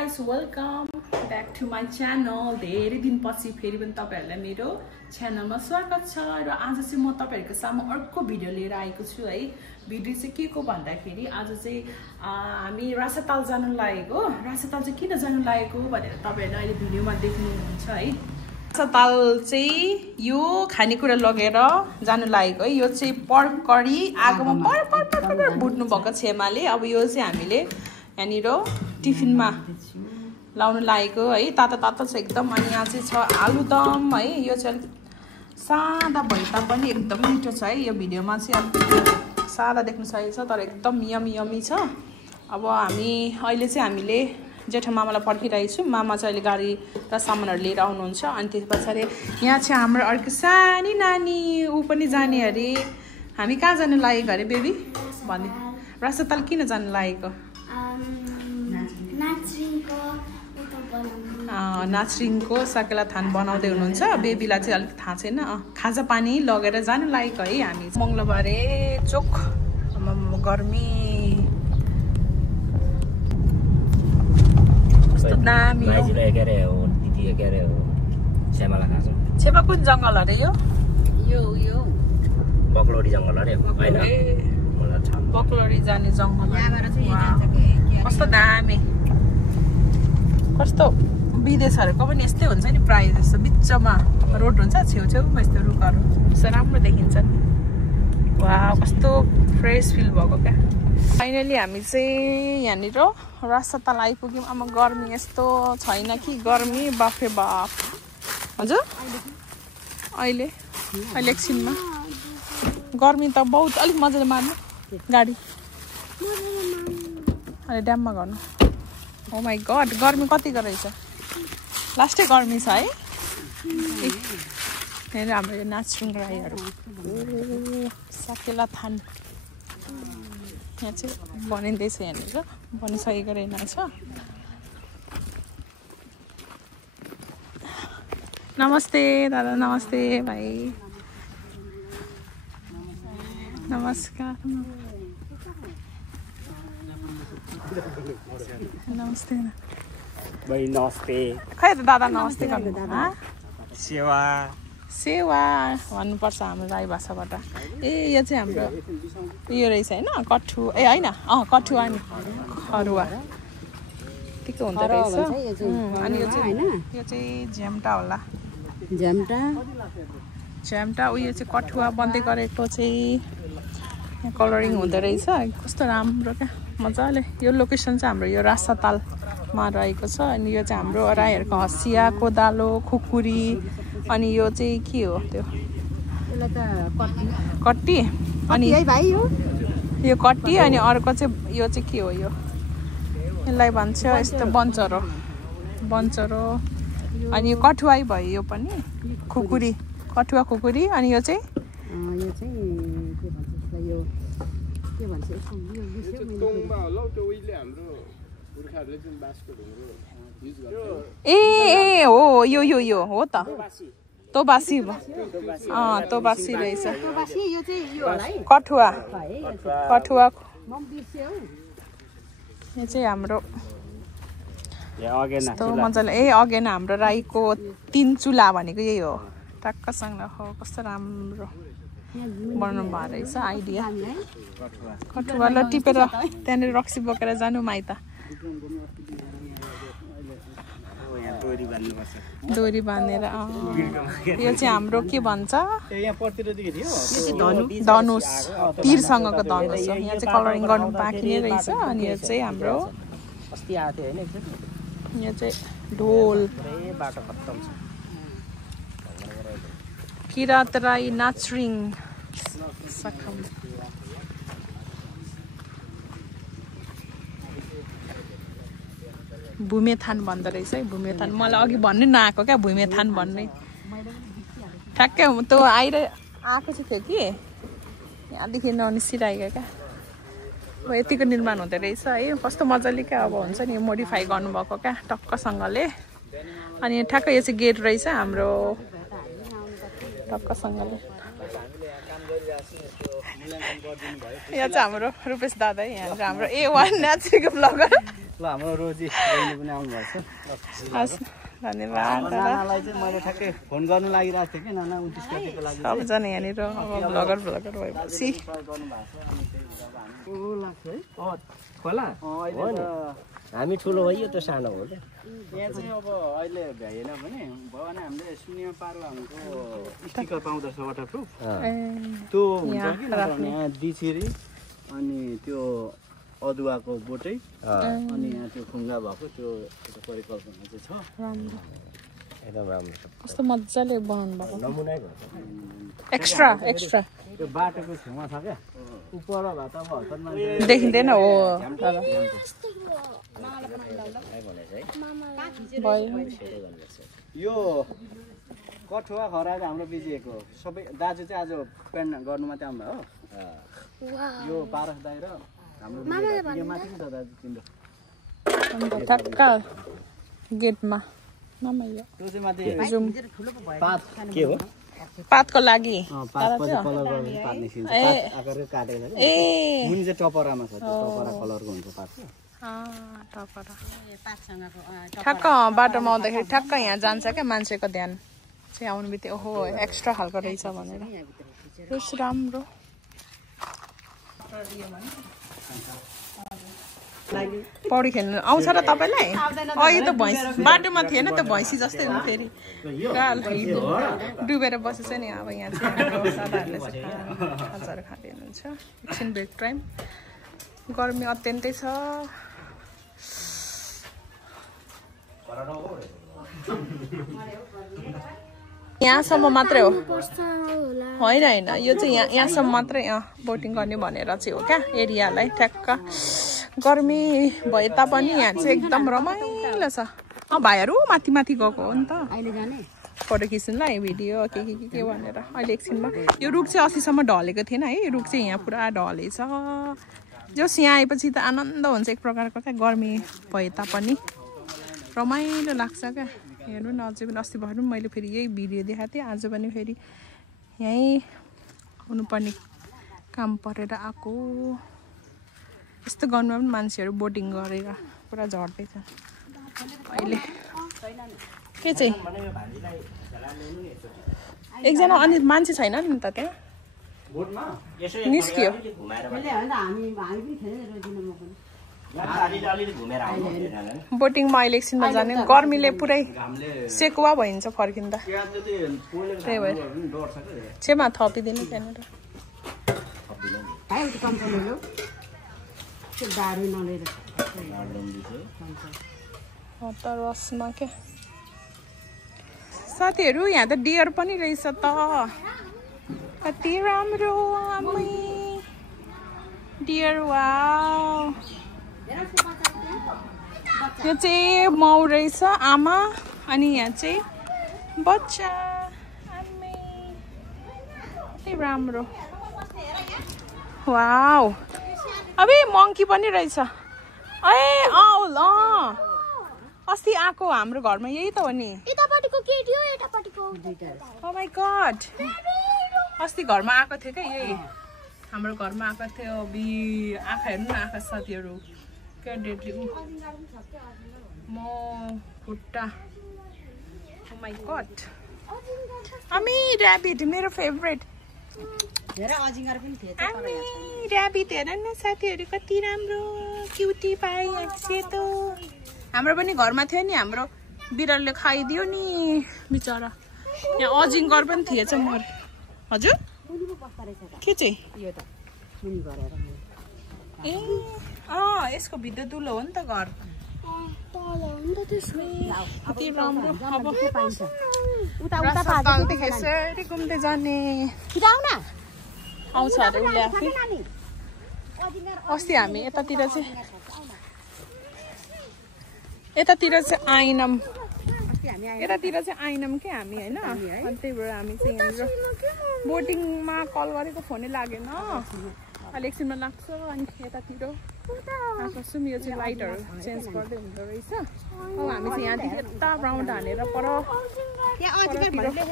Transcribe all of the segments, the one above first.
guys, welcome back to my channel. धेरै दिनपछि फेरि पनि तपाईहरुलाई मेरो च्यानलमा स्वागत छ र आज चाहिँ म तपाईहरुको सामु अर्को भिडियो लिएर आएको छु है। भिडियो चाहिँ के को भन्दाखेरि आज चाहिँ हामी रासाताल जान लागेको। रासाताल चाहिँ किन जान लागेको भनेर तपाईहरुले अहिले भिडियोमा देख्नुहुन्छ है। रासाताल चाहिँ यो खानेकुरा लगेर जान लागेको है। यो चाहिँ पर्क करी आगोमा पर भुट्नु भएको छेमाले। अब यो चाहिँ हामीले यहाँनिर टिफिनमा लाउन लागेको है। तातो तातो छ एकदम। अनि यहाँ चाहिँ छ आलुदम है। यो चाहिँ सादा भए तापनि एकदम मिठो छ है। यो भिडियोमा चाहिँ अलिक सादा देख्न सकेको छ तर एकदम यमी छ। अब अहिले चाहिँ हामीले जेठा मामालाई पर्खिरहेको छु। मामा चाहिँ अहिले गाडी र सामानहरू लिएर आउनुहुन्छ। अनि त्यस पछाडि यहाँ चाहिँ हाम्रो अर्को सानी नानी ऊ पनि जाने अरे। हामी कहाँ जानु लागेको अरे बेबी भन्ने? रासाताल किन जानु लागेको? नाचरिङको साकेला थान बनाउँदै हुनुहुन्छ। बेबीलाई चाहिँ अलिक थाहा छैन। खाजा पानी लगेर जानु लागेको है हामी। मङ्गलबारे चोक गर्मी दामी छेपा कुन जङ्गल अरे? यो बकलोडी जङ्गल अरे हैन? बकलोडी जाने जङ्गल। कस्तो दामी, कस्तो विदेशहरूको पनि यस्तै हुन्छ नि प्राय जस्तो। बिचमा रोड हुन्छ, छेउछेउमा यस्तो रुखहरू यस्तो राम्रो देखिन्छ नि। वाह, कस्तो फ्रेस फिल भएको क्या। फाइनली हामी चाहिँ यहाँनिर रासाताल आइपुग्यौँ। अब गर्मी यस्तो छैन कि गर्मी बाफे बाफ। हजुर अहिले एकछिनमा गर्मी त बहुत अलिक मजाले मार्नु गाडी। अहिले ड्याममा गर्नु। ओ माई गड, गर्मी कतिको रहेछ। लास्टै गर्मी छ है। हेर हाम्रो यो नाचरिङ राईहरू साकेला थान यहाँ चाहिँ बनिँदैछ। यहाँनिर बनिसकेको रहेछ। नमस्ते दादा, नमस्ते भाइ, नमस्कार। नमस्ते भाइ, नमस्ते। खै त दादा नमस्ते गर्नु। सेवा सेवा भन्नुपर्छ हाम्रो राई भाषाबाट। ए यो चाहिँ हाम्रो यो रहेछ होइन, कठु। ए होइन, कठुवा नि, खरुवा के के हुँदो रहेछ। अनि यो चाहिँ झ्याम्टा होला। झ्याम्टा उयो चाहिँ कठुवा बन्दै गरेको चाहिँ कलरिङ हुँदो रहेछ। कस्तो राम्रो क्या, मजाले। यो लोकेसन चाहिँ हाम्रो यो रासातालमा रहेको छ। अनि यो चाहिँ हाम्रो राईहरूको हँसिया, कोदालो, खुकुरी। अनि यो चाहिँ के हो त्यो? कट्टी। अनि यो कट्टी। अनि अर्को चाहिँ यो चाहिँ के हो? यो यसलाई भन्छ यस्तो बन्चरो। अनि यो कठुवाई भयो। यो पनि खुकुरी, कठुवा खुकुरी। अनि यो चाहिँ ए हो यो हो त तोबासी। तोबासी रहेछ। कठुवा यो चाहिँ हाम्रो यस्तो मजाले। अगेन हाम्रो राईको 3 चुला भनेको यही हो। टक्कसँग हो। कस्तो राम्रो बनाउनु भएको रहेछ आइडिया। कठुवालाई टिपेर त्यहाँनिर रक्सी बोकेर जानु माइत। डोरी बाँधेर। यो चाहिँ हाम्रो के भन्छ? धनुष, तीरसँगको धनुष हो। यहाँ चाहिँ कलरिङ गर्नु बाँकी नै रहेछ। अनि यो चाहिँ हाम्रो यो चाहिँ ढोल। किरात राई नाचरिङ सखम। भूमेथान भन्दो रहेछ है। भूमेथान मलाई अघि भन्नु नआएको क्या, भूमेथान भन्ने। ठ्याक्कै त्यो आएको थियो कि यहाँदेखि ननिस्किरहेको क्या। अब यतिको निर्माण हुँदो रहेछ है। कस्तो मजाले क्या अब हुन्छ नि, मोडिफाई गर्नुभएको क्या टक्कसँगले। अनि ठ्याक्कै यो चाहिँ गेट रहेछ हाम्रो टक्कसँगले। यहाँ चाहिँ हाम्रो रुपेश दादा है। यहाँ हाम्रो A1 नाचेको ब्लगर। ल हाम्रो रोजी बहिनी पनि आउनु भएको छ हस् धन्यवाद नानालाई चाहिँ मैले ठ्याक्कै फोन गर्नु लागिरहेको थिएँ कि नाना 29 गतिको लागि सबजना यहाँनिर अब ब्लगर भएपछि खोला हामी ठुलो भइयो त सानो हो क्या यहाँ चाहिँ अब अहिले भ्याएन भने भयो भने हामीले शून्यमा पारो हाम्रो स्टिकर पाउँदछ वाटरप्रुफ त्यो हुन्छ कि यहाँ दिछेरी अनि त्यो अदुवाको बोटै अनि यहाँ त्यो खुङ्गा भएको त्यो परिकल्पना चाहिँ छ एकदम राम्रो छ कस्तो मजाले बनाउनु भएको नमुनै एक्स्ट्रा त्यो बाटोको छेउमा छ क्या उपर भए त अब हतार मान्छे देखिँदैन हो यो कठुवा खराज हाम्रो बिजिएको सबै दाजु चाहिँ आज पेन्ट गर्नु मात्रै आउनुभयो हो यो पारस दाइ र हाम्रो यो माथि छ दाजु तिम्रो ठक्क गेटमा मामा यो त्यो चाहिँ माथि पात के हो पातको लागि पातपछि कलर गरेर पात निस्किन्छ पात आकारले काटेको छ ए मुनि चाहिँ टपरामा छ त्यो टपरा कलरको हुन्छ पात ठक्क बाटोमा आउँदाखेरि ठक्क यहाँ जान्छ क्या मान्छेको ध्यान चाहिँ आउनु बित्तिकै ओहो एक्स्ट्रा खालको रहेछ भनेर राम्रो पौडी खेल्नु आउँछ र तपाईँलाई यो त भैँसी बाटोमा थिएन त भैँसी जस्तै हो फेरि डुबेर बसेछ नि अब यहाँ चाहिँ हाम्रो सादाहरूले चाहिँ खाजाहरू खाँदै हुनुहुन्छ एकछिन ब्रेक टाइम गर्मी अत्यन्तै छ यहाँसम्म मात्रै हो होइन यो चाहिँ यहाँसम्म मात्रै बोटिङ गर्ने भनेर चाहिँ हो क्या एरियालाई ठ्याक्क गर्मी भए तापनि यहाँ चाहिँ एकदम रमाइलो छ भाइहरू माथि माथि गएको हो नि त फोटो खिच्नुलाई भिडियो के भनेर अहिले एकछिनमा यो रुख चाहिँ अस्तिसम्म ढलेको थिएन है रुख चाहिँ यहाँ पुरा ढलेछ जस यहाँ आएपछि त आनन्द हुन्छ एक प्रकारको क्या गर्मी भए तापनि रमाइलो लाग्छ क्या हेर्नु न अझै पनि अस्ति भएर पनि मैले फेरि यही भिडियो देखाएको थिएँ आज पनि फेरि यहीँ आउनुपर्ने काम परेर आएको यस्तो गर्नुमा पनि मान्छेहरू बोटिङ गरेर पुरा झर्दैछ अहिले के चाहिँ एकजना अनि मान्छे छैन नि त त्यहाँ निस्कियो बोटिङमा अहिले एकछिनमा जाने गर्मीले पुरै सेकुवा भइन्छ फर्किँदा त्यही भएर छेमा थपिदिनु त्यहाँनिर रसमा क्या साथीहरू यहाँ त डियर पनि रहेछ त कति राम्रो डियर वाउ यो चाहिँ माउ रहेछ आमा अनि यहाँ चाहिँ बच्चा कति राम्रो वाउ अबे मङ्की पनि रहेछ ए औल अस्ति आएको हाम्रो घरमा यही त हो नि यतापटिको केटी हो यतापटिको ओ माय गॉड अस्ति घरमा आएको थियो क्या यही हाम्रो घरमा आएको थियो आँखा हेर्नु न आँखा साथीहरू क्या डेडली म खुट्टा ओ माय गॉड अमी ऱ्याबिट मेरो फेभरेट ऱ्याबिट हेर न साथीहरू कति राम्रो क्युटी पाए सेतो हाम्रो पनि घरमा थियो नि हाम्रो बिरालोले खाइदियो नि बिचरा यहाँ अजिङ्गर पनि थिएछ मर हजुर के चाहिँ ए यसको भिडियो दुलो हो नि त घर यसरी घुम्दै जाने आउँछ अरे उसले आफै अस्ति हामी यतातिर चाहिँ आइनम क्या हामी होइन अनि त्यही भएर हामी चाहिँ यहाँनिर बोटिङमा कल गरेको फोनै लागेन अहिले एकछिनमा लाग्छ अनि यतातिर आएको छौँ यो चाहिँ लाइटहरू चेन्ज गर्दै हुँदो रहेछ अब हामी चाहिँ यहाँदेखि यता राउन्ड हानेर पर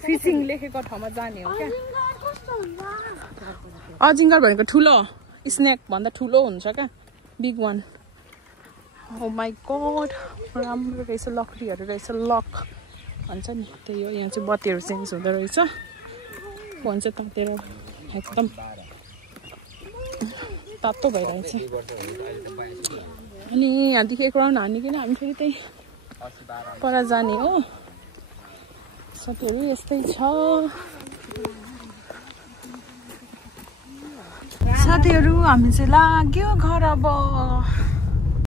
फिसिङ लेखेको ठाउँमा जाने हो क्या अजिङ्गर भनेको ठुलो स्नेक भन्दा ठुलो हुन्छ क्या big one oh my God राम्रो रहेछ लकडीहरू रहेछ लक भन्छ नि त्यही हो यहाँ चाहिँ बत्तीहरू चेन्ज हुँदो रहेछ फोन चाहिँ तातेर एकदम तातो भइरहेछ अनि यहाँदेखि एक राउन्ड हानिकन हामी फेरि त्यही पर जाने हो साथीहरू यस्तै छ साथीहरू हामी चाहिँ लाग्यो घर अब